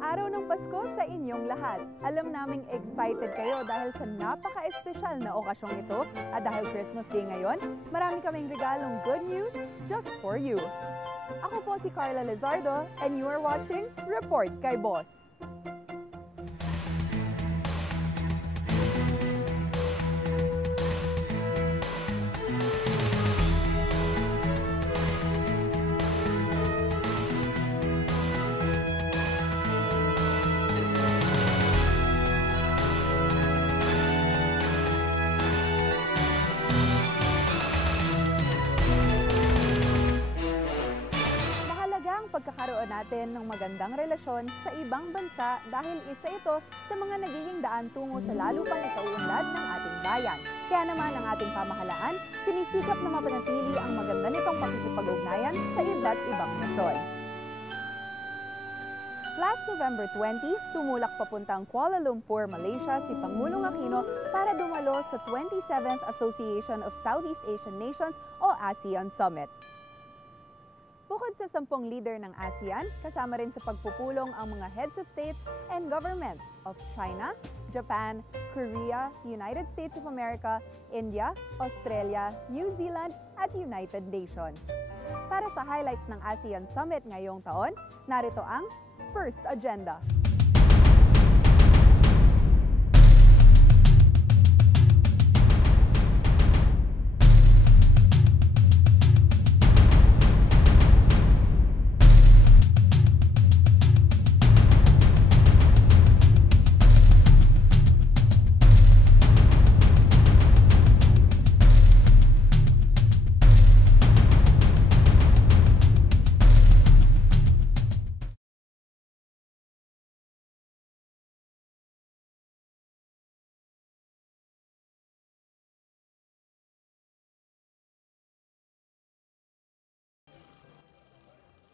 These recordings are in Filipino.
araw ng Pasko sa inyong lahat. Alam naming excited kayo dahil sa napaka-espesyal na okasyong ito at dahil Christmas Day ngayon, marami kaming regalong good news just for you. Ako po si Carla Lizardo and you are watching Report kay Boss. Pagkakaroon natin ng magandang relasyon sa ibang bansa dahil isa ito sa mga nagiging daan tungo sa lalo pang ikauunlad ng ating bayan. Kaya naman ang ating pamahalaan, sinisikap na mapanatili ang maganda nitong pakikipag-ugnayan sa iba't ibang nasyon. Last November 20, tumulak papuntang Kuala Lumpur, Malaysia si Pangulong Aquino para dumalo sa 27th Association of Southeast Asian Nations o ASEAN Summit. Bukod sa 10 leader ng ASEAN, kasama rin sa pagpupulong ang mga heads of states and governments of China, Japan, Korea, United States of America, India, Australia, New Zealand at United Nations. Para sa highlights ng ASEAN Summit ngayong taon, narito ang First Agenda.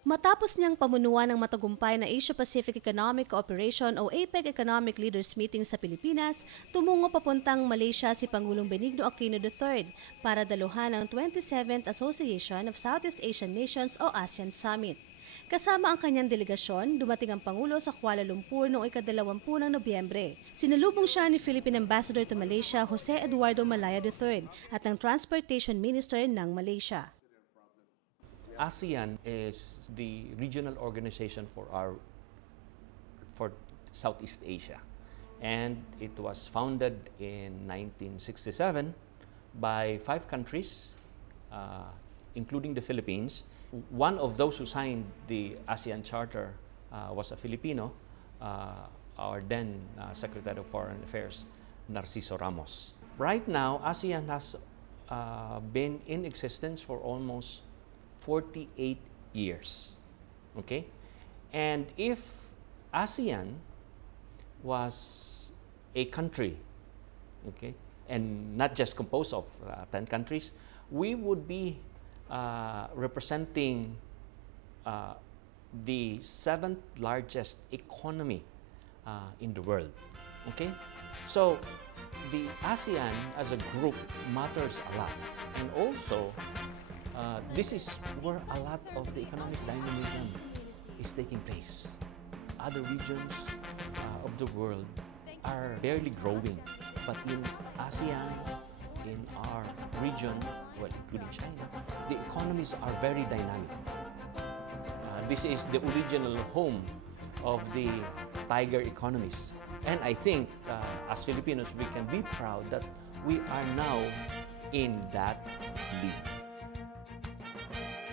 Matapos niyang pamunuan ng matagumpay na Asia-Pacific Economic Cooperation o APEC Economic Leaders Meeting sa Pilipinas, tumungo papuntang Malaysia si Pangulong Benigno Aquino III para daluhan ang 27th Association of Southeast Asian Nations o ASEAN Summit. Kasama ang kanyang delegasyon, dumating ang Pangulo sa Kuala Lumpur noong ika-20 ng Nobyembre. Sinalubong siya ni Philippine Ambassador to Malaysia Jose Eduardo Malaya III at ng Transportation Minister ng Malaysia. ASEAN is the regional organization for Southeast Asia, and it was founded in 1967 by 5 countries, including the Philippines. One of those who signed the ASEAN Charter was a Filipino, our then Secretary of Foreign Affairs, Narciso Ramos. Right now, ASEAN has been in existence for almost 48 years, okay? And if ASEAN was a country, okay, and not just composed of 10 countries, we would be representing the 7th largest economy in the world, okay? So the ASEAN as a group matters a lot, and also this is where a lot of the economic dynamism is taking place. Other regions of the world are barely growing, but in ASEAN, in our region, well, including China, the economies are very dynamic. This is the original home of the tiger economies. And I think as Filipinos, we can be proud that we are now in that league.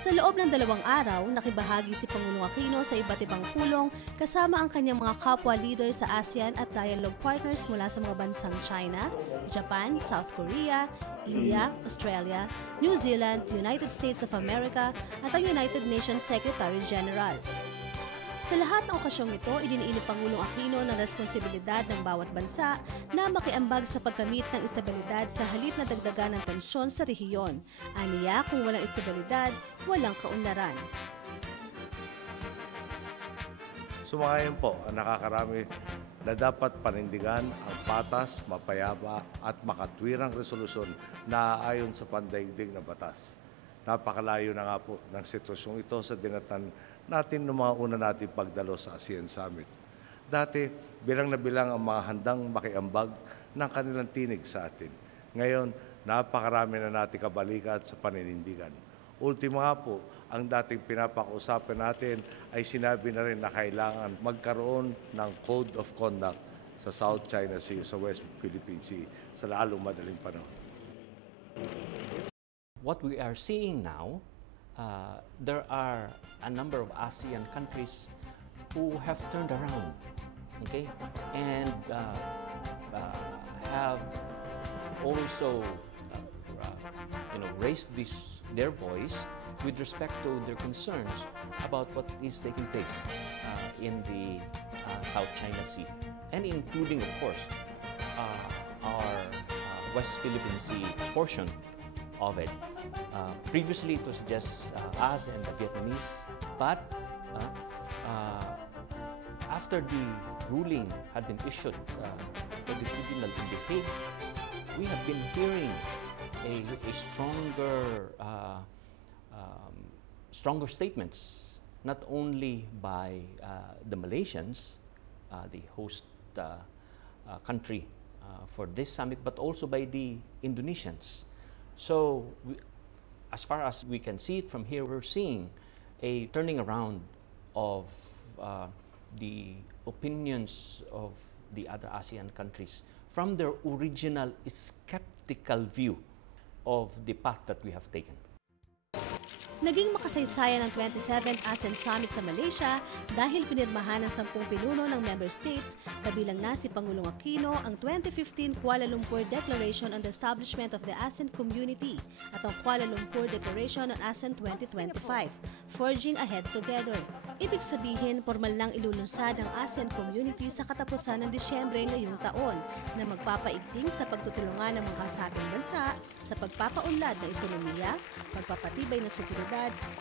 Sa loob ng 2 araw, nakibahagi si Pangulong Aquino sa iba't ibang pulong kasama ang kanyang mga kapwa leaders sa ASEAN at dialogue partners mula sa mga bansang China, Japan, South Korea, India, Australia, New Zealand, United States of America at ang United Nations Secretary General. Sa lahat ng okasyong ito, idiniin ni Pangulong Aquino ng responsibilidad ng bawat bansa na makiambag sa pagkamit ng estabilidad sa halip na dagdagan ng tensyon sa rehiyon. Aniya, kung walang estabilidad, walang kaunlaran. Sumakayan po ang nakakarami na dapat panindigan ang patas, mapayapa at makatwirang resolusyon na aayon sa pandaigdig na batas. Napakalayo na nga po ng sitwasyong ito sa dinatan natin ng mga una natin pagdalo sa ASEAN Summit. Dati, bilang na bilang ang mga handang makiambag ng kanilang tinig sa atin. Ngayon, napakarami na natin kabalikat sa paninindigan. Ultimo nga po, ang dating pinapag-usapan natin ay sinabi na rin na kailangan magkaroon ng Code of Conduct sa South China Sea, sa West Philippine Sea, sa lalong madaling panahon. What we are seeing now, there are a number of ASEAN countries who have turned around, okay, and have also, raised their voice with respect to their concerns about what is taking place in the South China Sea, and including, of course, our West Philippine Sea portion of it. Previously, it was just us and the Vietnamese, but after the ruling had been issued by the tribunal in The Hague, we have been hearing a stronger statements, not only by the Malaysians, the host country for this summit, but also by the Indonesians. So, as far as we can see it from here, we're seeing a turning around of the opinions of the other ASEAN countries from their original skeptical view of the path that we have taken. Naging makasaysayan ang 27th ASEAN Summit sa Malaysia dahil pinirmahan ng 10 pinuno ng member states, kabilang na si Pangulong Aquino, ang 2015 Kuala Lumpur Declaration on the Establishment of the ASEAN Community at ang Kuala Lumpur Declaration on ASEAN 2025, Forging Ahead Together. Ibig sabihin, formal nang ilulunsad ang ASEAN Community sa katapusan ng Disyembre ngayong taon na magpapaigting sa pagtutulungan ng mga kasabing bansa sa pagpapaunlad ng ekonomiya, pagpapatibay ng seguridad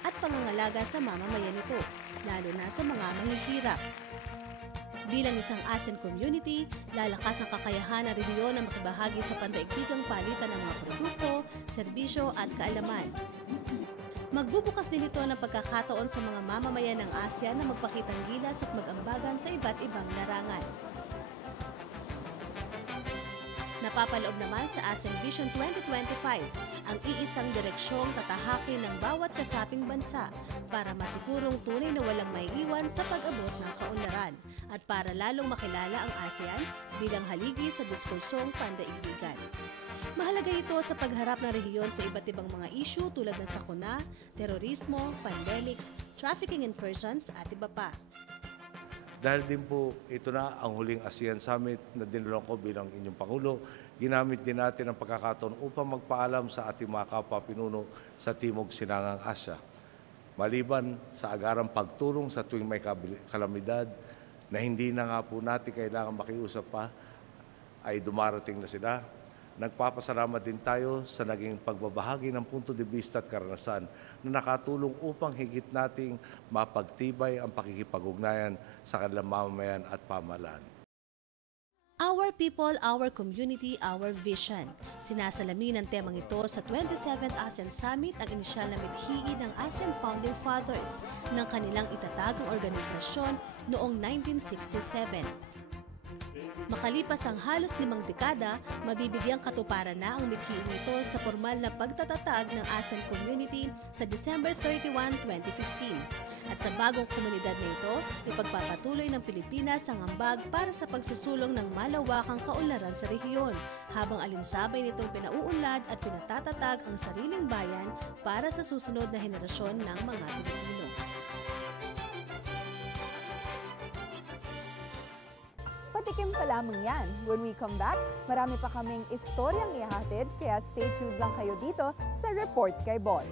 at pangangalaga sa mamamayan nito, lalo na sa mga mahihirap. Bilang isang ASEAN community, lalakas ang kakayahan ng rehiyon na makibahagi sa pandaigdigang palitan ng mga produkto, serbisyo at kaalaman. Magbubukas din ito ng pagkakataon sa mga mamamayan ng ASEAN na magpakitang gilas at mag-ambagan sa iba't ibang larangan. Napapaloob naman sa ASEAN Vision 2025 ang iisang direksyong tatahakin ng bawat kasaping bansa para masigurong tunay na walang maiiwan sa pag-abot ng kaunlaran at para lalong makilala ang ASEAN bilang haligi sa diskursong pandaigdigan. Mahalaga ito sa pagharap ng rehiyon sa iba't ibang mga issue tulad ng sakuna, terorismo, pandemics, trafficking in persons at iba pa. Dahil din po ito na ang huling ASEAN Summit na dinulong ko bilang inyong Pangulo, ginamit din natin ang pagkakataon upang magpaalam sa ating mga kapwa pinuno sa Timog Silangang Asya. Maliban sa agarang pagtulong sa tuwing may kalamidad na hindi na nga po natin kailangan makiusap pa, ay dumarating na sila. Nagpapasalamat din tayo sa naging pagbabahagi ng punto de vista at karanasan na nakatulong upang higit nating mapagtibay ang pakikipag-ugnayan sa kanilang mamamayan at pamahalaan. Our People, Our Community, Our Vision. Sinasalamin ang temang ito sa 27th ASEAN Summit ang inisyal na mithiin ng ASEAN Founding Fathers ng kanilang itatagang organisasyon noong 1967. Makalipas ang halos 5 dekada, mabibigyang katuparan na ang mithiin ito sa formal na pagtatatag ng ASEAN Community sa December 31, 2015. At sa bagong komunidad na ito, ipagpapatuloy ng Pilipinas ang ambag para sa pagsusulong ng malawakang kaunlaran sa rehiyon, habang alinsabay nitong pinauunlad at pinatatatag ang sariling bayan para sa susunod na henerasyon ng mga Pilipino. Patikim pa lamang yan. When we come back, marami pa kaming istoryang ihahatid, kaya stay tuned lang kayo dito sa Report kay Boss.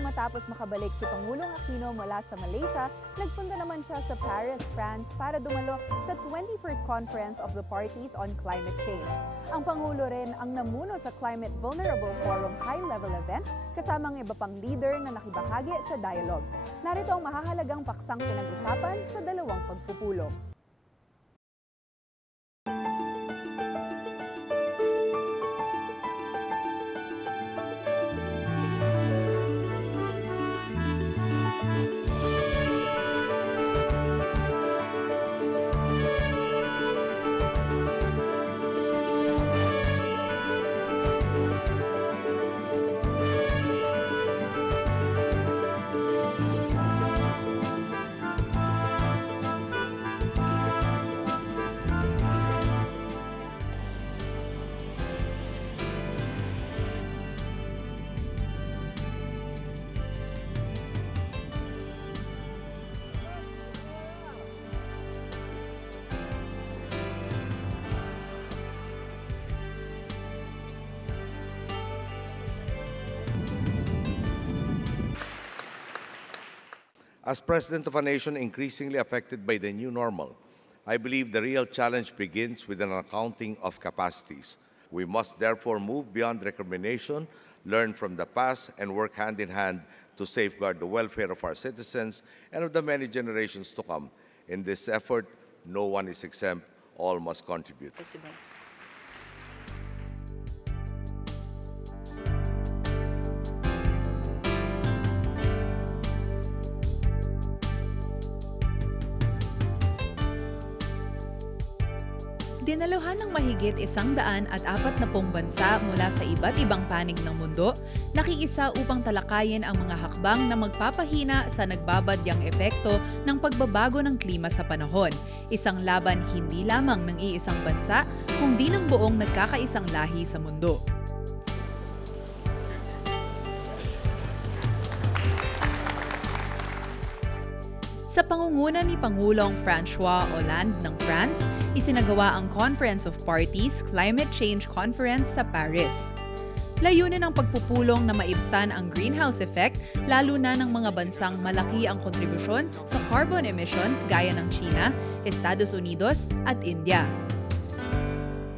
matapos makabalik si Pangulong Aquino mula sa Malaysia, nagpunta naman siya sa Paris, France para dumalo sa 21st Conference of the Parties on Climate Change. Ang Pangulo rin ang namuno sa Climate Vulnerable Forum High-Level Event kasama ang iba pang leader na nakibahagi sa dialogue. Narito ang mahahalagang paksang pinag-usapan sa dalawang pagpupulong. As President of a nation increasingly affected by the new normal, I believe the real challenge begins with an accounting of capacities. We must therefore move beyond recrimination, learn from the past, and work hand in hand to safeguard the welfare of our citizens and of the many generations to come. In this effort, no one is exempt, all must contribute. President. Dinaluhan ng mahigit 140 bansa mula sa iba't ibang panig ng mundo, nakiisa upang talakayin ang mga hakbang na magpapahina sa nagbabadyang epekto ng pagbabago ng klima sa panahon. Isang laban hindi lamang ng iisang bansa, kundi ng buong nagkakaisang lahi sa mundo. Sa pangunguna ni Pangulong François Hollande ng France, isinagawa ang Conference of Parties Climate Change Conference sa Paris. Layunin ng pagpupulong na maibsan ang greenhouse effect, lalo na ng mga bansang malaki ang kontribusyon sa carbon emissions gaya ng China, Estados Unidos at India.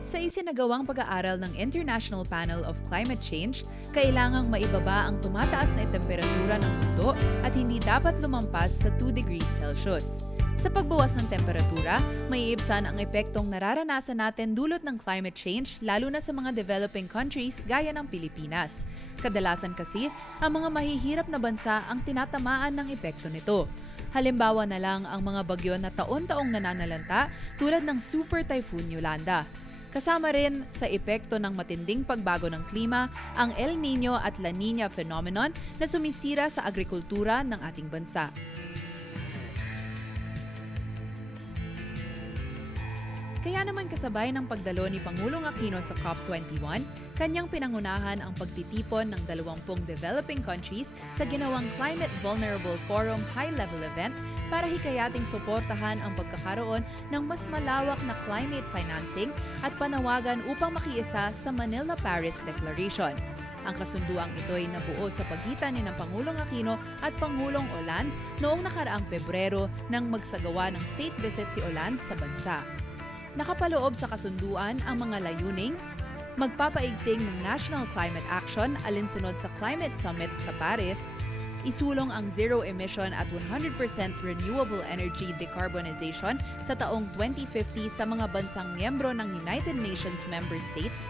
Sa isinagawang pag-aaral ng International Panel of Climate Change, kailangang maibaba ang tumataas na temperatura ng mundo at hindi dapat lumampas sa 2 degrees Celsius. Sa pagbawas ng temperatura, maiibsan ang epektong nararanasan natin dulot ng climate change lalo na sa mga developing countries gaya ng Pilipinas. Kadalasan kasi, ang mga mahihirap na bansa ang tinatamaan ng epekto nito. Halimbawa na lang ang mga bagyo na taon-taong nananalanta tulad ng Super Typhoon Yolanda. Kasama rin sa epekto ng matinding pagbago ng klima ang El Niño at La Niña phenomenon na sumisira sa agrikultura ng ating bansa. Kaya naman kasabay ng pagdalo ni Pangulong Aquino sa COP21, kanyang pinangunahan ang pagtitipon ng 20 developing countries sa ginawang Climate Vulnerable Forum High-Level Event para hikayating suportahan ang pagkakaroon ng mas malawak na climate financing at panawagan upang makiisa sa Manila-Paris Declaration. Ang kasunduang ito'y nabuo sa pagitan ni Pangulong Aquino at Pangulong Hollande noong nakaraang Pebrero nang magsagawa ng state visit si Hollande sa bansa. Nakapaloob sa kasunduan ang mga layuning magpapaigting ng National Climate Action alinsunod sa Climate Summit sa Paris, isulong ang zero emission at 100% renewable energy decarbonization sa taong 2050 sa mga bansang miyembro ng United Nations member states,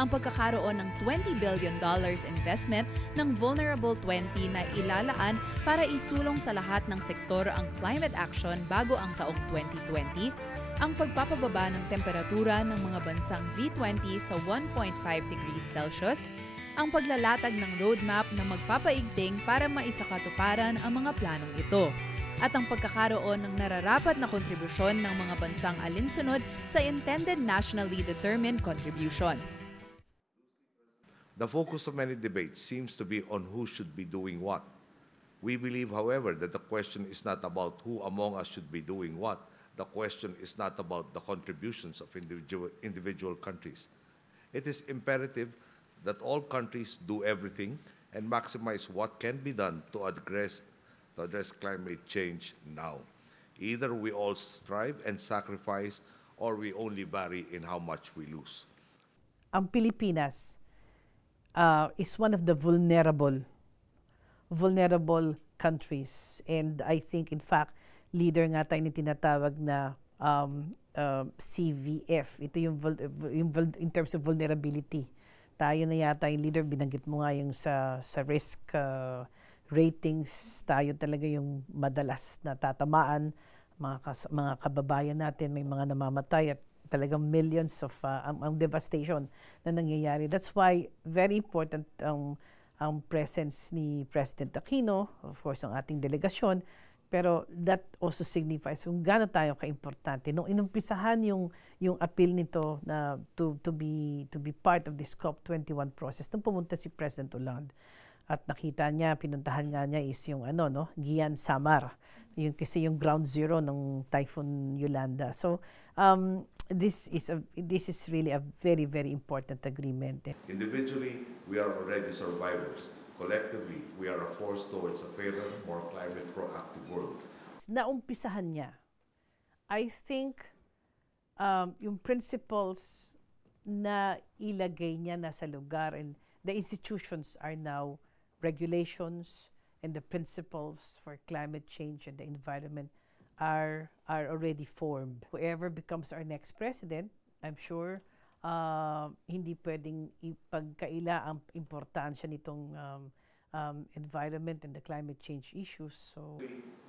ang pagkakaroon ng $20 billion investment ng Vulnerable 20 na ilalaan para isulong sa lahat ng sektor ang climate action bago ang taong 2020, ang pagpapababa ng temperatura ng mga bansang V20 sa 1.5 degrees Celsius, ang paglalatag ng roadmap na magpapaigting para maisakatuparan ang mga planong ito, at ang pagkakaroon ng nararapat na kontribusyon ng mga bansang alinsunod sa intended nationally determined contributions. The focus of many debates seems to be on who should be doing what. We believe, however, that the question is not about who among us should be doing what. The question is not about the contributions of individual countries. It is imperative that all countries do everything and maximize what can be done to address climate change now. Either we all strive and sacrifice, or we only vary in how much we lose. Ang Pilipinas is one of the vulnerable countries, and I think in fact leader nga tayo ni tinatawag na CVF. Ito yung in terms of vulnerability. Tayo na yata yung leader, binanggit mo nga yung sa risk ratings, tayo talaga yung madalas na tatamaan, mga kababayan natin, may mga namamatay at talagang millions of ang devastation na nangyayari. That's why very important ang presence ni President Aquino, of course ang ating delegasyon, pero that also signifies kung gaano tayo kaimportante. Nung inumpisahan yung appeal nito na to be part of this COP21 process, nung pumunta si President Hollande at nakita niya, pinuntahan nga niya is yung Gian Samar, yung kasi yung ground zero ng Typhoon Yolanda. So this is really a very, very important agreement. Individually, we are already survivors. Collectively, we are a force towards a fairer, more climate proactive world. Naumpisahan niya. I think yung principles na ilagay niya na sa lugar, and the institutions are now regulations, and the principles for climate change and the environment are already formed. Whoever becomes our next president, I'm sure hindi pwedeng ipagkaila ang importansya nitong environment and the climate change issues. So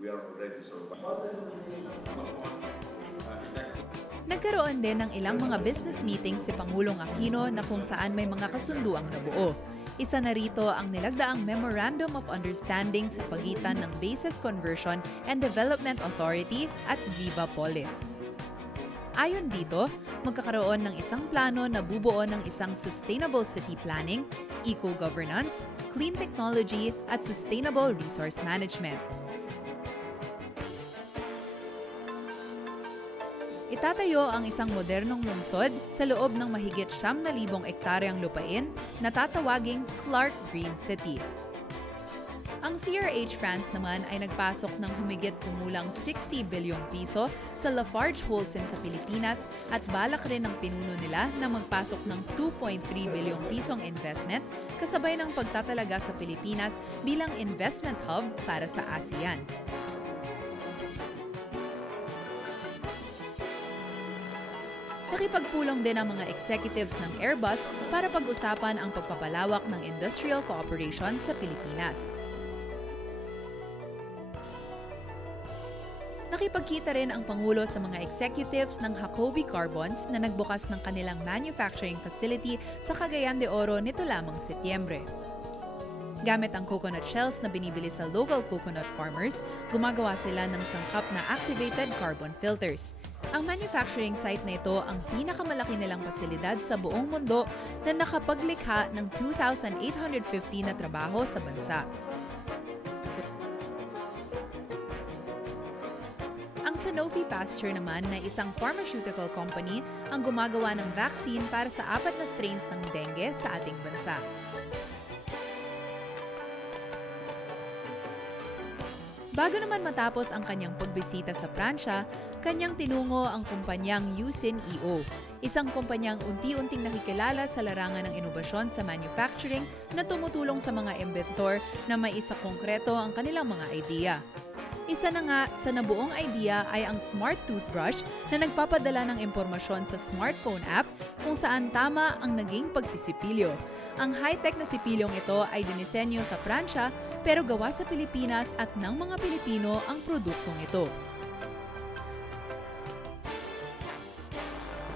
we are already surviving. Nagkaroon din ng ilang mga business meetings si Pangulong Aquino na kung saan may mga kasunduang nabuo. Isa na rito ang nilagdaang Memorandum of Understanding sa pagitan ng Bases Conversion and Development Authority at Viva Polis. Ayon dito, magkakaroon ng isang plano na bubuo ng isang sustainable city planning, eco-governance, clean technology at sustainable resource management. Itatayo ang isang modernong lungsod sa loob ng mahigit 9,000 ektaryang lupain na tatawaging Clark Green City. Ang CRH France naman ay nagpasok ng humigit kumulang 60 bilyong piso sa Lafarge Holcim sa Pilipinas at balak rin ng pinuno nila na magpasok ng 2.3 bilyong pisong investment kasabay ng pagtatalaga sa Pilipinas bilang investment hub para sa ASEAN. Nakipagpulong din ang mga executives ng Airbus para pag-usapan ang pagpapalawak ng industrial cooperation sa Pilipinas. Nakipagkita rin ang Pangulo sa mga executives ng Jacobi Carbons na nagbukas ng kanilang manufacturing facility sa Cagayan de Oro nito lamang Setyembre. Gamit ang coconut shells na binibili sa local coconut farmers, gumagawa sila ng sangkap na activated carbon filters. Ang manufacturing site na ito ang pinakamalaki nilang pasilidad sa buong mundo na nakapaglikha ng 2,850 na trabaho sa bansa. Ang Sanofi Pasteur naman na isang pharmaceutical company ang gumagawa ng vaccine para sa 4 na strains ng dengue sa ating bansa. Bago naman matapos ang kanyang pagbisita sa Pransya, kanyang tinungo ang kumpanyang Yusin EO, isang kumpanyang unti-unting nakikilala sa larangan ng inobasyon sa manufacturing na tumutulong sa mga inventor na may isa konkreto ang kanilang mga idea. Isa na nga sa nabuong idea ay ang Smart Toothbrush na nagpapadala ng impormasyon sa smartphone app kung saan tama ang naging pagsisipilyo. Ang high-tech na sipilyong ito ay dinisenyo sa Pransya pero gawa sa Pilipinas at ng mga Pilipino ang produktong ito.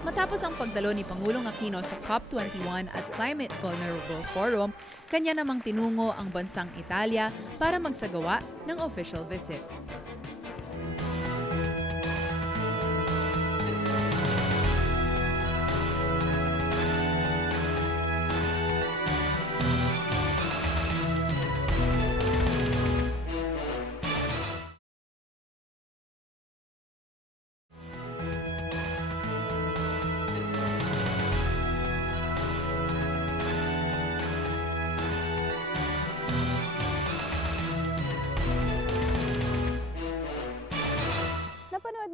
Matapos ang pagdalo ni Pangulong Aquino sa COP21 at Climate Vulnerable Forum, kanya namang tinungo ang bansang Italia para magsagawa ng official visit.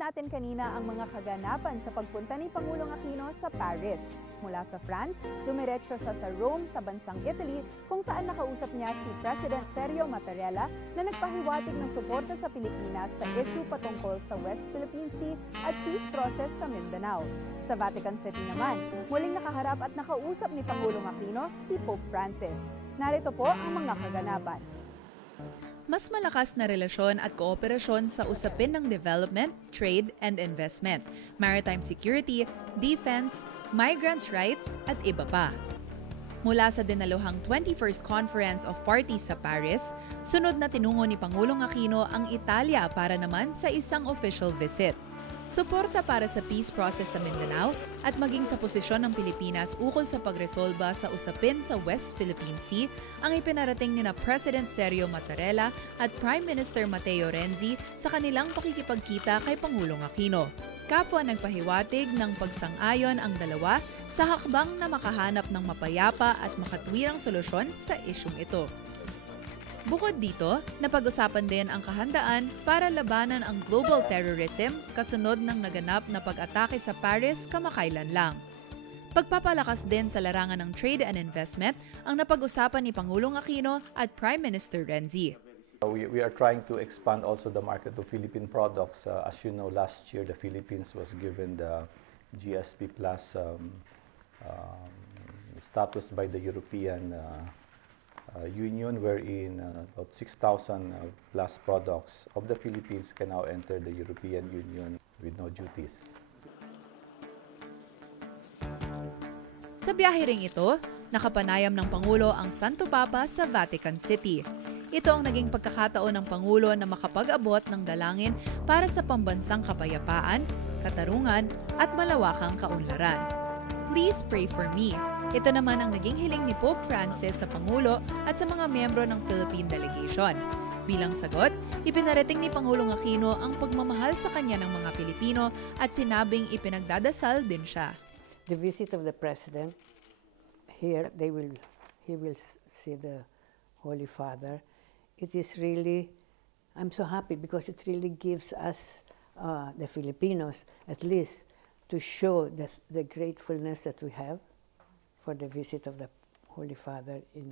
natin kanina ang mga kaganapan sa pagpunta ni Pangulong Aquino sa Paris. Mula sa France, dumiretso siya sa Rome sa bansang Italy kung saan nakausap niya si President Sergio Mattarella na nagpahiwatig ng suporta sa Pilipinas sa issue patungkol sa West Philippine Sea at peace process sa Mindanao. Sa Vatican City naman, muling nakaharap at nakausap ni Pangulong Aquino si Pope Francis. Narito po ang mga kaganapan. Mas malakas na relasyon at kooperasyon sa usapin ng development, trade, and investment, maritime security, defense, migrants' rights, at iba pa. Mula sa dinaluhang 21st Conference of Parties sa Paris, sunod na tinungo ni Pangulong Aquino ang Italia para naman sa isang official visit. Suporta para sa peace process sa Mindanao at maging sa posisyon ng Pilipinas ukol sa pagresolba sa usapin sa West Philippine Sea ang ipinarating ni na President Sergio Mattarella at Prime Minister Matteo Renzi sa kanilang pakikipagkita kay Pangulong Aquino. Kapwa nagpahiwatig ng pagsang-ayon ang dalawa sa hakbang na makahanap ng mapayapa at makatwirang solusyon sa isyung ito. Bukod dito, napag-usapan din ang kahandaan para labanan ang global terrorism kasunod ng naganap na pag-atake sa Paris kamakailan lang. Pagpapalakas din sa larangan ng trade and investment ang napag-usapan ni Pangulong Aquino at Prime Minister Renzi. We are trying to expand also the market of Philippine products. As you know, last year the Philippines was given the GSP Plus status by the European Union, wherein about 6,000 plus products of the Philippines can now enter the European Union with no duties. Sa biyahe ring ito, nakapanayam ng Pangulo ang Santo Papa sa Vatican City. Ito ang naging pagkakataon ng Pangulo na makapag-abot ng dalangin para sa pambansang kapayapaan, katarungan at malawakang kaunlaran. Please pray for me. Ito naman ang naging hiling ni Pope Francis sa Pangulo at sa mga miyembro ng Philippine Delegation. Bilang sagot, ipinarating ni Pangulong Aquino ang pagmamahal sa kanya ng mga Pilipino at sinabing ipinagdadasal din siya. The visit of the President here, he will see the Holy Father. It is really, I'm so happy because it really gives us, the Filipinos, at least, to show the gratefulness that we have for the visit of the Holy Father in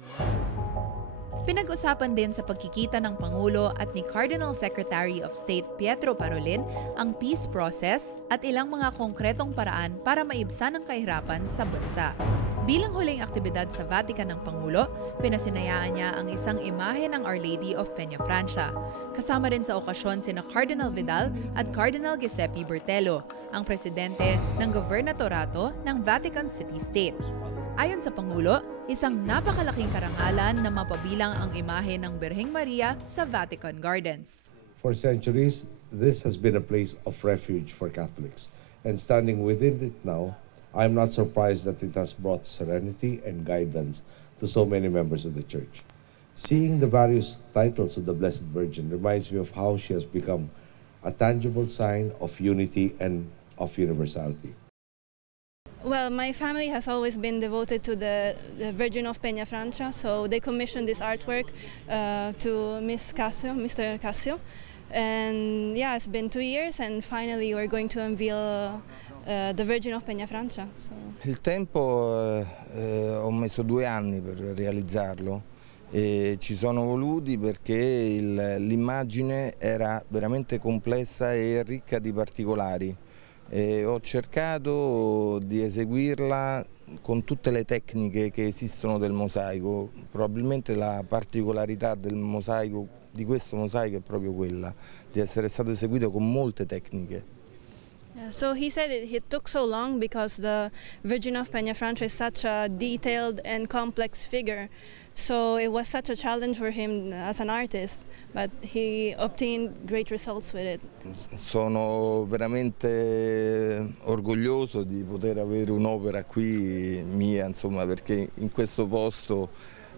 Pinag-usapan din sa pagkikita ng Pangulo at ni Cardinal Secretary of State Pietro Parolin ang peace process at ilang mga konkretong paraan para maibsan ang kahirapan sa bansa. Bilang huling aktibidad sa Vatican ng Pangulo, pinasinayaan niya ang isang imahe ng Our Lady of Peñafrancia. Kasama rin sa okasyon sina Cardinal Vidal at Cardinal Giuseppe Bertello, ang presidente ng Gobernatorato ng Vatican City State. Ayon sa Pangulo, isang napakalaking karangalan na mapabilang ang imahe ng Birheng Maria sa Vatican Gardens. For centuries, this has been a place of refuge for Catholics. And standing within it now, I am not surprised that it has brought serenity and guidance to so many members of the Church. Seeing the various titles of the Blessed Virgin reminds me of how she has become a tangible sign of unity and of universality. Well, my family has always been devoted to the Virgin of Peñafrancia, so they commissioned this artwork to Mr. Casio. And yeah, it's been 2 years and finally we're going to unveil the Virgin of Peñafrancia. So. Il tempo, ho messo 2 anni per realizzarlo e ci sono voluti perché l'immagine era veramente complessa e ricca di particolari. Ho cercato di eseguirla con tutte le tecniche che esistono del mosaico. Probabilmente la particolarità del mosaico, di questo mosaico, è proprio quella di essere stato eseguito con molte tecniche. So he said it took so long because the Virgin of Peñafrancia is such a detailed and complex figure. So it was such a challenge for him as an artist, but he obtained great results with it. Sono veramente orgoglioso di poter avere un'opera qui mia, insomma, perché in questo posto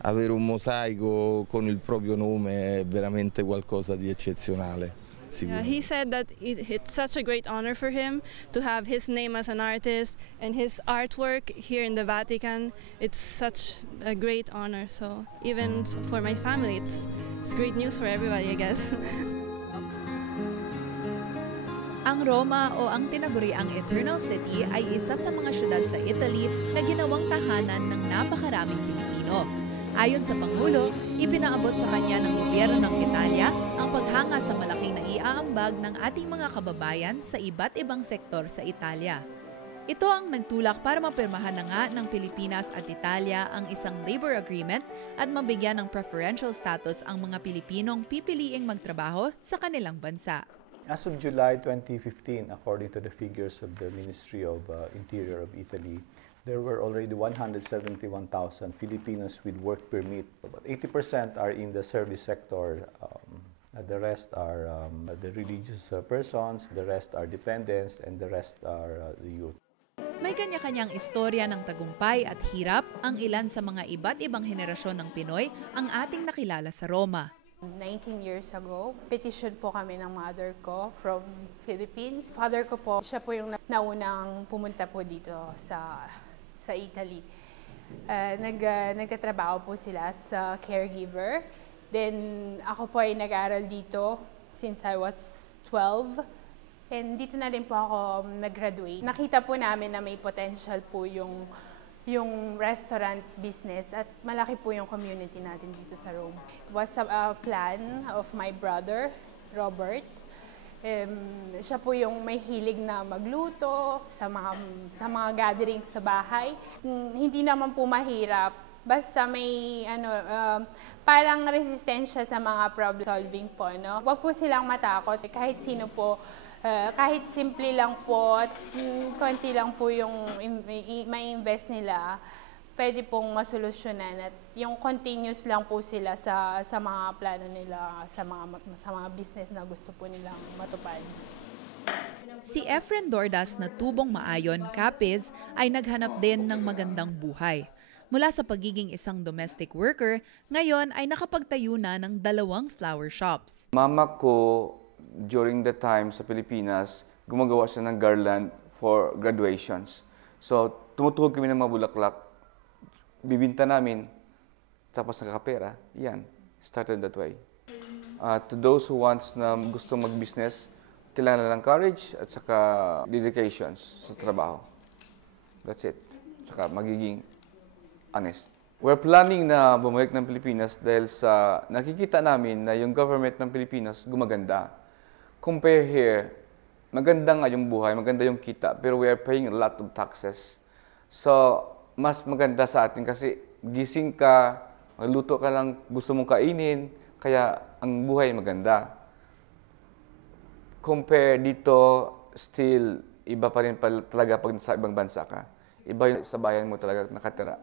avere un mosaico con il proprio nome è veramente qualcosa di eccezionale. Yeah, he said that it's such a great honor for him to have his name as an artist and his artwork here in the Vatican. It's such a great honor. So even for my family, it's great news for everybody, I guess. Ang Roma o ang tinaguriang Eternal City ay isa sa mga syudad sa Italy na ginawang tahanan ng napakaraming Pilipino. Ayon sa Pangulo, ipinaabot sa kanya ng gobyerno ng Italia ang paghanga sa malaking naiaambag ng ating mga kababayan sa iba't ibang sektor sa Italia. Ito ang nagtulak para mapirmahan na nga ng Pilipinas at Italia ang isang labor agreement at mabigyan ng preferential status ang mga Pilipinong pipiliing magtrabaho sa kanilang bansa. As of July 2015, according to the figures of the Ministry of Interior of Italy, there were already 171,000 Filipinos with work permit. About 80% are in the service sector. The rest are the religious persons, the rest are dependents, and the rest are the youth. May kanya-kanyang istorya ng tagumpay at hirap ang ilan sa mga iba't ibang henerasyon ng Pinoy ang ating nakilala sa Roma. 19 years ago, petition po kami ng mother ko from Philippines. Father ko po, siya po yung naunang pumunta po dito sa Italy. Nagtatrabaho po sila sa caregiver. Then ako po ay nag-aral dito since I was 12. And dito na rin po ako nag-graduate. Nakita po namin na may potential po yung restaurant business at malaki po yung community natin dito sa Rome. It was a plan of my brother, Robert. Siya po yung may hilig na magluto sa mga gatherings sa bahay. Hindi naman po mahirap. Basta may parang resistensya sa mga problem solving po. No? Huwag po silang matakot. Kahit sino po, kahit simple lang po at konti lang po yung may invest nila, pwede pong masolusyonan at yung continuous lang po sila sa mga plano nila, sa mga business na gusto po nilang matupad. Si Efren Dordas na tubong maayon, Capiz, ay naghanap din ng magandang buhay. Mula sa pagiging isang domestic worker, ngayon ay nakapagtayo na ng 2 flower shops. Mama ko, during the time sa Pilipinas, gumagawa siya ng garland for graduations. So, tumutuhog kami ng mga bulaklak, bibinta namin, tapos nakakapera. Yan, started that way. To those who wants na gusto mag-business, kailangan ng courage at saka dedications sa trabaho. That's it. Saka magiging honest. We're planning na bumalik ng Pilipinas dahil sa nakikita namin na yung government ng Pilipinas gumaganda. Compare here, maganda nga yung buhay, maganda yung kita, pero we are paying a lot of taxes. So, mas maganda sa atin kasi gising ka, magluto ka lang, gusto mong kainin, kaya ang buhay maganda. Compare dito, still, iba pa rin talaga pag sa ibang bansa ka. Iba yung sa bayan mo talaga nakatira.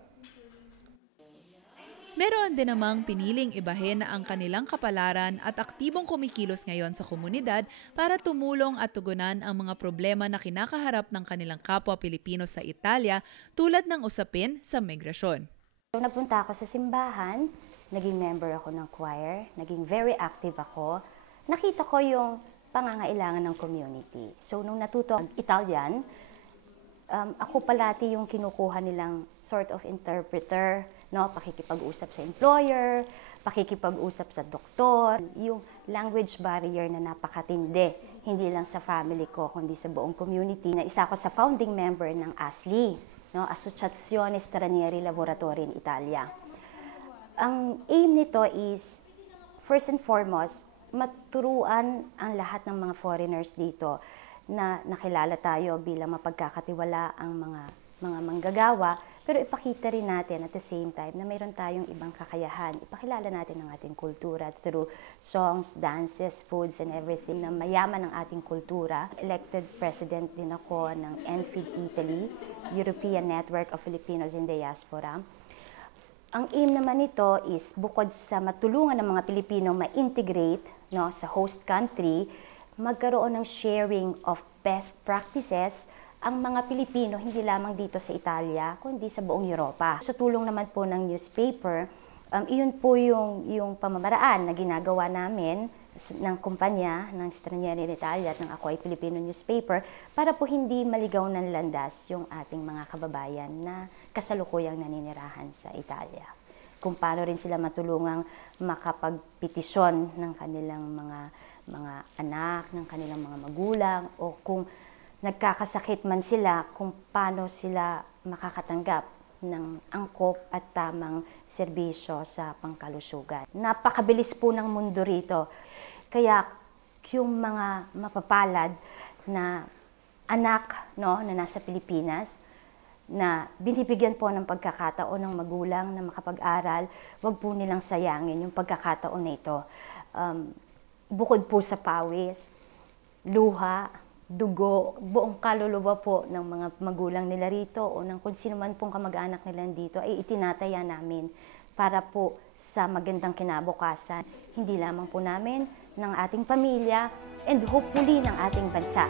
Meron din namang piniling ibahin ang kanilang kapalaran at aktibong kumikilos ngayon sa komunidad para tumulong at tugunan ang mga problema na kinakaharap ng kanilang kapwa Pilipino sa Italia tulad ng usapin sa migrasyon. Nagpunta ako sa simbahan, naging member ako ng choir, naging very active ako. Nakita ko yung pangangailangan ng community. So nung natuto ang Italian, ako palati yung kinukuha nilang sort of interpreter, no, pakikipag-usap sa employer, pakikipag-usap sa doktor, yung language barrier na napakatindi, hindi lang sa family ko, kundi sa buong community. Na isa ako sa founding member ng ASLI, no, Associazione Stranieri Lavoratori in Italia. Ang aim nito is, first and foremost, maturuan ang lahat ng mga foreigners dito na nakilala tayo bilang mapagkakatiwala ang mga manggagawa, pero ipakita rin natin at the same time na mayroon tayong ibang kakayahan. Ipakilala natin ang ating kultura through songs, dances, foods, and everything na mayaman ang ating kultura. Elected president din ako ng ENFID Italy, European Network of Filipinos in Diaspora. Ang aim naman nito is bukod sa matulungan ng mga Pilipino ma-integrate, no, sa host country, magkaroon ng sharing of best practices ang mga Pilipino, hindi lamang dito sa Italia, kundi sa buong Europa. Sa tulong naman po ng newspaper, iyon po yung pamamaraan na ginagawa namin ng kumpanya ng Stranieri in Italia at ng Ako ay Pilipino newspaper para po hindi maligaw ng landas yung ating mga kababayan na kasalukuyang naninirahan sa Italia. Kung paano rin sila matulungang makapagpetisyon ng kanilang mga mga anak, ng kanilang mga magulang, o kung nagkakasakit man sila, kung paano sila makakatanggap ng angkop at tamang serbisyo sa pangkalusugan. Napakabilis po ng mundo rito. Kaya yung mga mapapalad na anak, no, na nasa Pilipinas, na binibigyan po ng pagkakataon ng magulang na makapag-aral, wag po nilang sayangin yung pagkakataon na ito. Bukod po sa pawis, luha, dugo, buong kaluluwa po ng mga magulang nila rito o ng kung sino man pong kamag-anak nila dito ay itinataya namin para po sa magandang kinabukasan, hindi lamang po namin, ng ating pamilya, and hopefully ng ating bansa.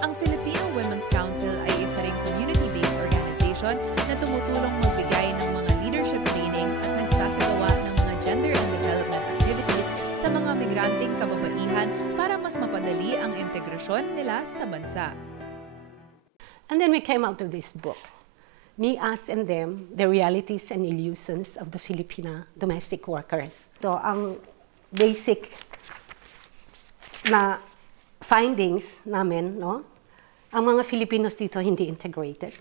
Ang Filipino Women's Council ay isa ring community-based organization na tumutulong magbigay ng mga leadership training at nagsasagawa ng mga gender and development activities sa mga migranteng kababaihan para mas mapadali ang integrasyon nila sa bansa. And then we came out of this book, Me, Us, and Them, The Realities and Illusions of the Filipina Domestic Workers. So ang basic na findings namin, no? Ang mga Filipinos dito hindi integrated.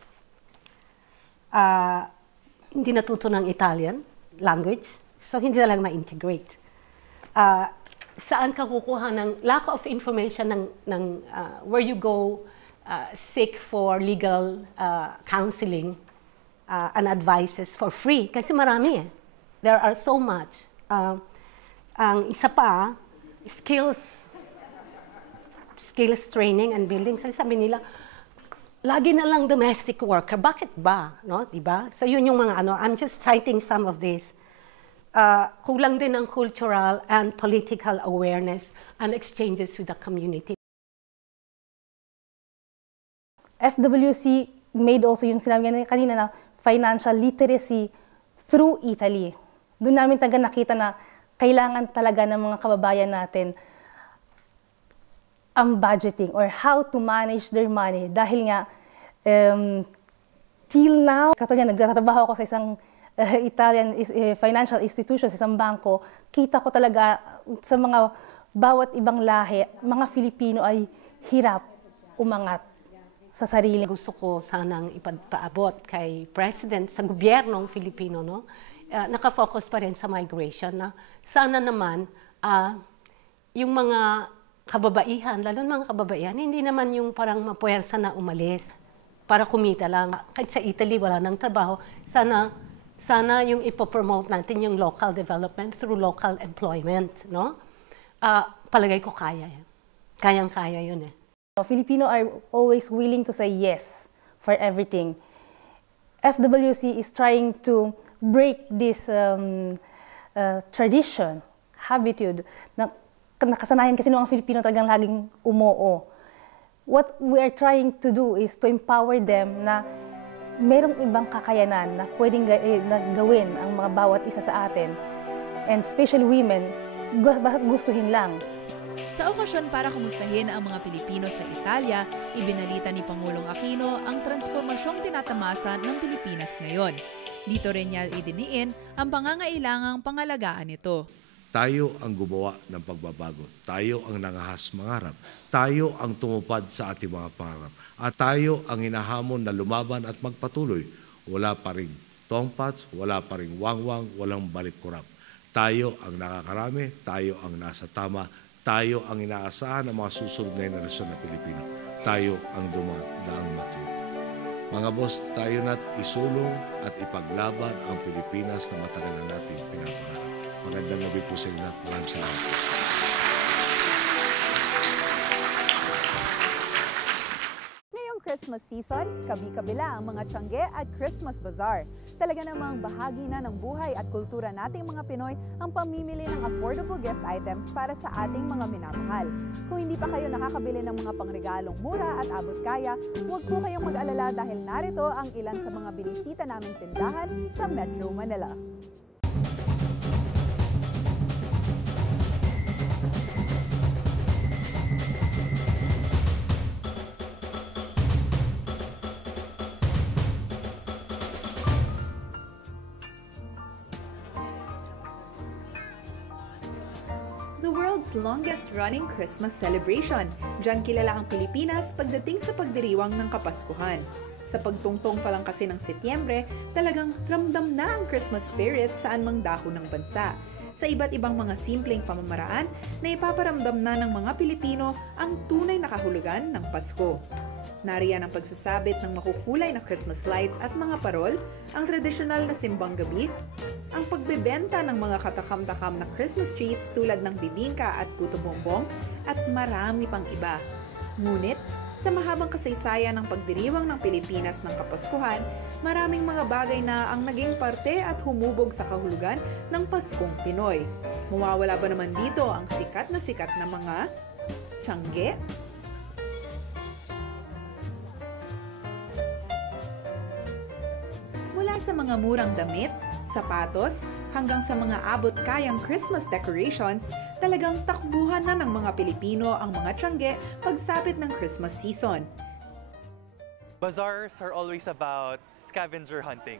Hindi natuto ng Italian language, so hindi na lang ma-integrate. Saan ka kukuha ng lack of information ng where you go seek for legal counseling and advices for free. Kasi marami eh. There are so much. Ang isa pa, skills training and building. Kasi sabi nila, lagi na lang domestic worker. Bakit ba? No? Diba? So yun yung mga ano, I'm just citing some of this. Kulang din ang cultural and political awareness and exchanges with the community. FWC made also yung sinabi nga kanina na financial literacy through Italy. Doon namin taga nakita na kailangan talaga ng mga kababayan natin ang budgeting or how to manage their money. Dahil nga, till now, katulad nagtatrabaho ako sa isang Italian financial institution, sa isang bangko, kita ko talaga sa mga bawat ibang lahi, mga Filipino ay hirap umangat sa sarili. Gusto ko sanang ipaabot kay President sa gobyernong Filipino, no? Nakafocus pa rin sa migration na sana naman yung mga kababaihan, lalo mga kababaihan, hindi naman yung parang mapuwersa na umalis para kumita lang. Kahit sa Italy wala nang trabaho, sana yung ipopromote natin yung local development through local employment, no? Palagay ko kaya yan. Kayang-kaya yun eh. Filipino are always willing to say yes for everything. FWC is trying to break this tradition, habitude, na nakasanayan kasi ng mga Filipino talagang laging umoo. What we are trying to do is to empower them na merong ibang kakayanan na pwedeng gawin ang mga bawat isa sa atin. And especially women, gustuhin lang. Sa okasyon para kumustahin ang mga Pilipino sa Italia, ibinalita ni Pangulong Aquino ang transformasyong tinatamasa ng Pilipinas ngayon. Dito rin niya idiniin ang pangangailangang pangalagaan ito. Tayo ang gumawa ng pagbabago. Tayo ang nangahas mangarap. Tayo ang tumupad sa ating mga pangarap. At tayo ang hinahamon na lumaban at magpatuloy. Wala pa ring tongpats, wala pa ring wangwang, walang balik kurap. Tayo ang nakakarami, tayo ang nasa tama, tayo ang inaasahan ng mga susunod na henerasyon na Pilipino. Tayo ang dumadaang matuwid. Mga boss, tayo na't isulong at ipaglaban ang Pilipinas na matagal na natin pinapangarap. Magandang gabi po sa inyo. Maraming salamat. Ngayong Christmas season, kabi-kabila ang mga tiyangge at Christmas Bazaar. Talaga namang bahagi na ng buhay at kultura nating mga Pinoy ang pamimili ng affordable gift items para sa ating mga minamahal. Kung hindi pa kayo nakakabili ng mga pangregalong mura at abot kaya, huwag po kayong mag-alala dahil narito ang ilan sa mga binisita naming tindahan sa Metro Manila. the world's longest-running Christmas celebration. Diyan kilala ang Pilipinas pagdating sa pagdiriwang ng Kapaskuhan. Sa pagtungtong pa lang kasi ng Setyembre, talagang ramdam na ang Christmas spirit saan mang dako ng bansa. Sa iba't ibang mga simpleng pamamaraan na ipaparamdam na ng mga Pilipino ang tunay na kahulugan ng Pasko. Nariyan ang pagsasabit ng makukulay na Christmas lights at mga parol, ang tradisyonal na simbang gabi, ang pagbebenta ng mga katakam-takam na Christmas treats tulad ng bibingka at puto bongbong, at marami pang iba. Ngunit, sa mahabang kasaysayan ng pagdiriwang ng Pilipinas ng Kapaskuhan, maraming mga bagay na ang naging parte at humubog sa kahulugan ng Paskong Pinoy. Mawawala ba naman dito ang sikat na mga tiyangge? Mula sa mga murang damit, sapatos, hanggang sa mga abot-kayang Christmas decorations, talagang takbuhan na ng mga Pilipino ang mga tiyangge pagsapit ng Christmas season. Bazaars are always about scavenger hunting.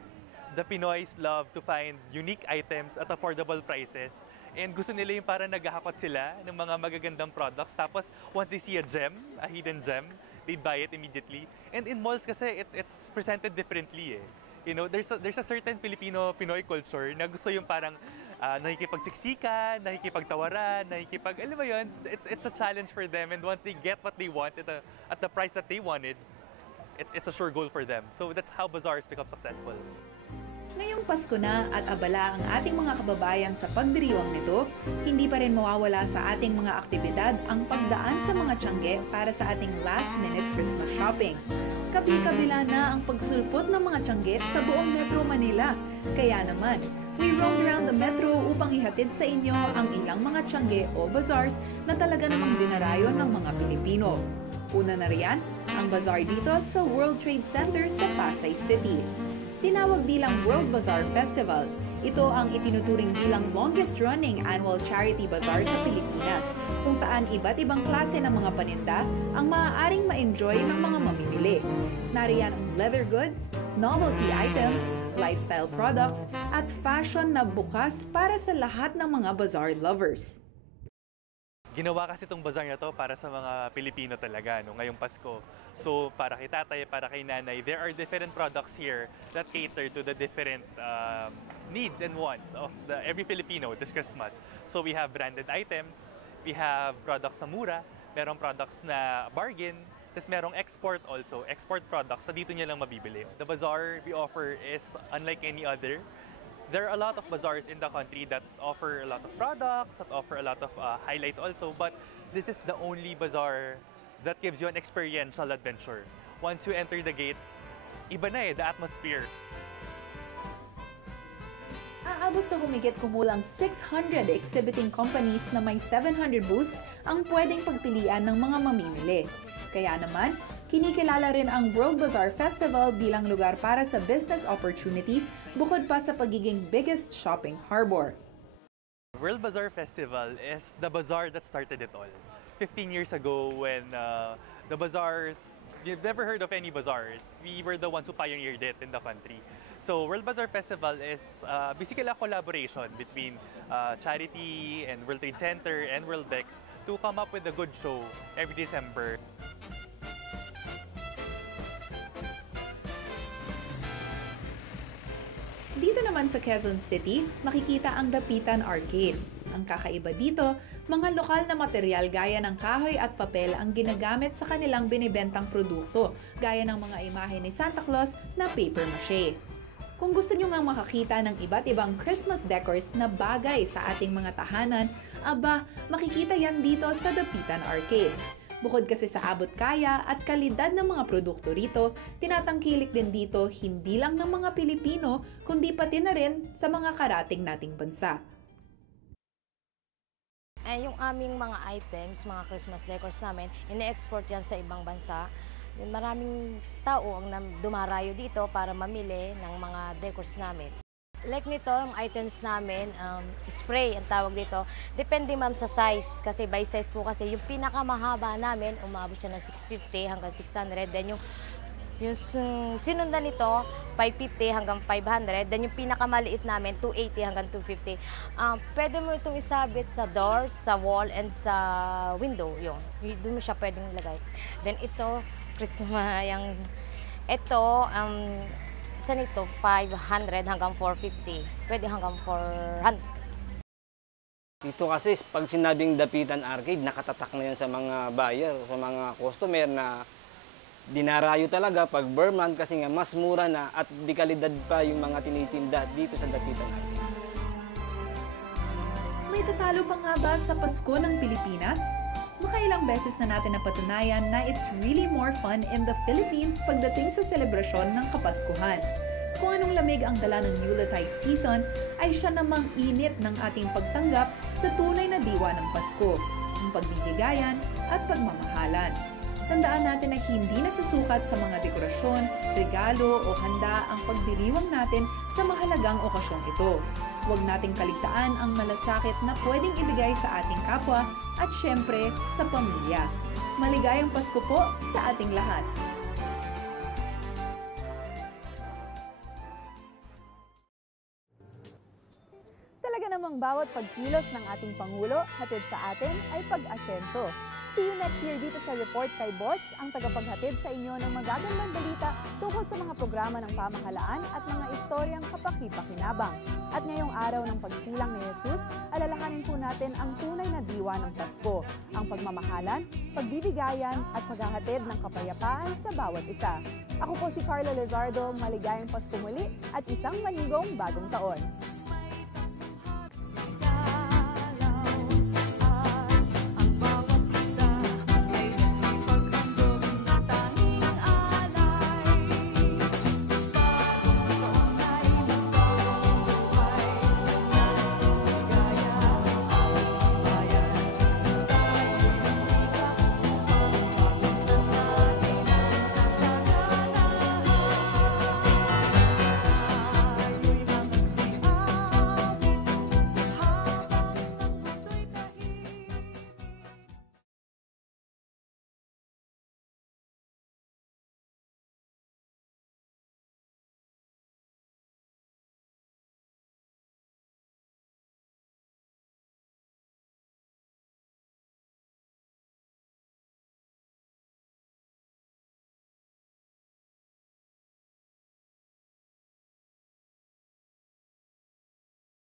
The Pinoys love to find unique items at affordable prices. And gusto nila yung parang naghahakot sila ng mga magagandang products. Tapos once they see a gem, a hidden gem, they'd buy it immediately. And in malls kasi, it's presented differently eh. You know, there's a certain Filipino-Pinoy culture na gusto yung parang nakikipagsiksikan, nakikipagtawaran, alam mo yun, it's a challenge for them, and once they get what they want at the price that they wanted, it's a sure goal for them. So that's how bazaars become successful. Ngayong Pasko na at abala ang ating mga kababayan sa pagdiriwang nito, hindi pa rin mawawala sa ating mga aktibidad ang pagdaan sa mga tiyangge para sa ating last-minute Christmas shopping. Kabi-kabila na ang pagsulpot ng mga tiyangge sa buong Metro Manila. Kaya naman, we roamed around the metro upang ihatid sa inyo ang ilang mga tiyangge o bazaars na talaga namang dinarayon ng mga Pilipino. Una na riyan, ang bazaar dito sa World Trade Center sa Pasay City. Tinawag bilang World Bazaar Festival. Ito ang itinuturing bilang longest-running annual charity bazaar sa Pilipinas, kung saan iba't ibang klase ng mga paninda ang maaaring ma-enjoy ng mga mamimili. Nariyan ang leather goods, novelty items, lifestyle products, at fashion na bukas para sa lahat ng mga bazaar lovers. Ginawa kasi itong bazaar na to para sa mga Pilipino talaga ngayong Pasko. So para kay tatay, para kay nanay, there are different products here that cater to the different needs and wants of every Filipino this Christmas. So we have branded items, we have products na mura, merong products na bargain, tapos merong export also, export products na dito niya lang mabibili. The bazaar we offer is unlike any other. There are a lot of bazaars in the country that offer a lot of products, that offer a lot of highlights also, but this is the only bazaar that gives you an experiential adventure. Once you enter the gates, iba na the atmosphere. Aabot sa humigit kumulang 600 exhibiting companies na may 700 booths ang pwedeng pagpilian ng mga mamimili. Kaya naman, kinikilala rin ang World Bazaar Festival bilang lugar para sa business opportunities bukod pa sa pagiging biggest shopping harbor. World Bazaar Festival is the bazaar that started it all. 15 years ago when the bazaars, you've never heard of any bazaars, we were the ones who pioneered it in the country. So World Bazaar Festival is basically a collaboration between charity and World Trade Center and Worldex to come up with a good show every December. Dito naman sa Quezon City, makikita ang Dapitan Arcade. Ang kakaiba dito, mga lokal na material gaya ng kahoy at papel ang ginagamit sa kanilang binibentang produkto, gaya ng mga imahe ni Santa Claus na paper mache. Kung gusto nyo nga makakita ng iba't ibang Christmas decors na bagay sa ating mga tahanan, aba, makikita yan dito sa Dapitan Arcade. Bukod kasi sa abot kaya at kalidad ng mga produkto rito, tinatangkilik din dito hindi lang ng mga Pilipino, kundi pati na rin sa mga karating nating bansa. Yung aming mga items, mga Christmas decors namin, ine-export yan sa ibang bansa. Maraming tao ang dumarayo dito para mamili ng mga decors namin. Like nito, ang items namin, spray ang tawag dito. Depende ma'am sa size, kasi by size po kasi yung pinakamahaba namin, umabot siya ng 650 hanggang 600. Then yung Yung sinundan nito, 550 hanggang 500. Then yung pinakamaliit namin, 280 hanggang 250. Pwede mo itong isabit sa doors, sa wall, and sa window. Yun. Doon mo siya pwedeng ilagay. Then ito, isa nito, 500 hanggang 450. Pwede hanggang 400. Dito kasi, pag sinabing Dapitan Arcade, nakatatak na yan sa mga buyer, sa mga customer na dinarayo talaga pag Burman kasi nga mas mura na at di kalidad pa yung mga tinitinda dito sa Dapitan Arcade. May tatalo pa nga ba sa Pasko ng Pilipinas? Makailang beses na natin napatunayan na it's really more fun in the Philippines pagdating sa selebrasyon ng Kapaskuhan. Kung anong lamig ang dala ng Yuletide season, ay siya namang init ng ating pagtanggap sa tunay na diwa ng Pasko, ang pagbibigayan at pagmamahalan. Tandaan natin na hindi nasusukat sa mga dekorasyon, regalo o handa ang pagdiriwang natin sa mahalagang okasyong ito. Huwag nating kaligtaan ang malasakit na pwedeng ibigay sa ating kapwa at syempre sa pamilya. Maligayang Pasko po sa ating lahat! Talaga namang bawat pagkilos ng ating Pangulo hatid sa atin ay pag-asenso. See you next year dito sa Report kay Boss, ang tagapaghatid sa inyo ng magagandang balita tungkol sa mga programa ng pamahalaan at mga istoryang kapaki-pakinabang. At ngayong araw ng pagsilang ni Jesus, alalahanin po natin ang tunay na diwa ng Pasko, ang pagmamahalan, pagbibigayan at paghahatid ng kapayapaan sa bawat isa. Ako po si Carla Lizardo, maligayang Pasko muli at isang manigong bagong taon.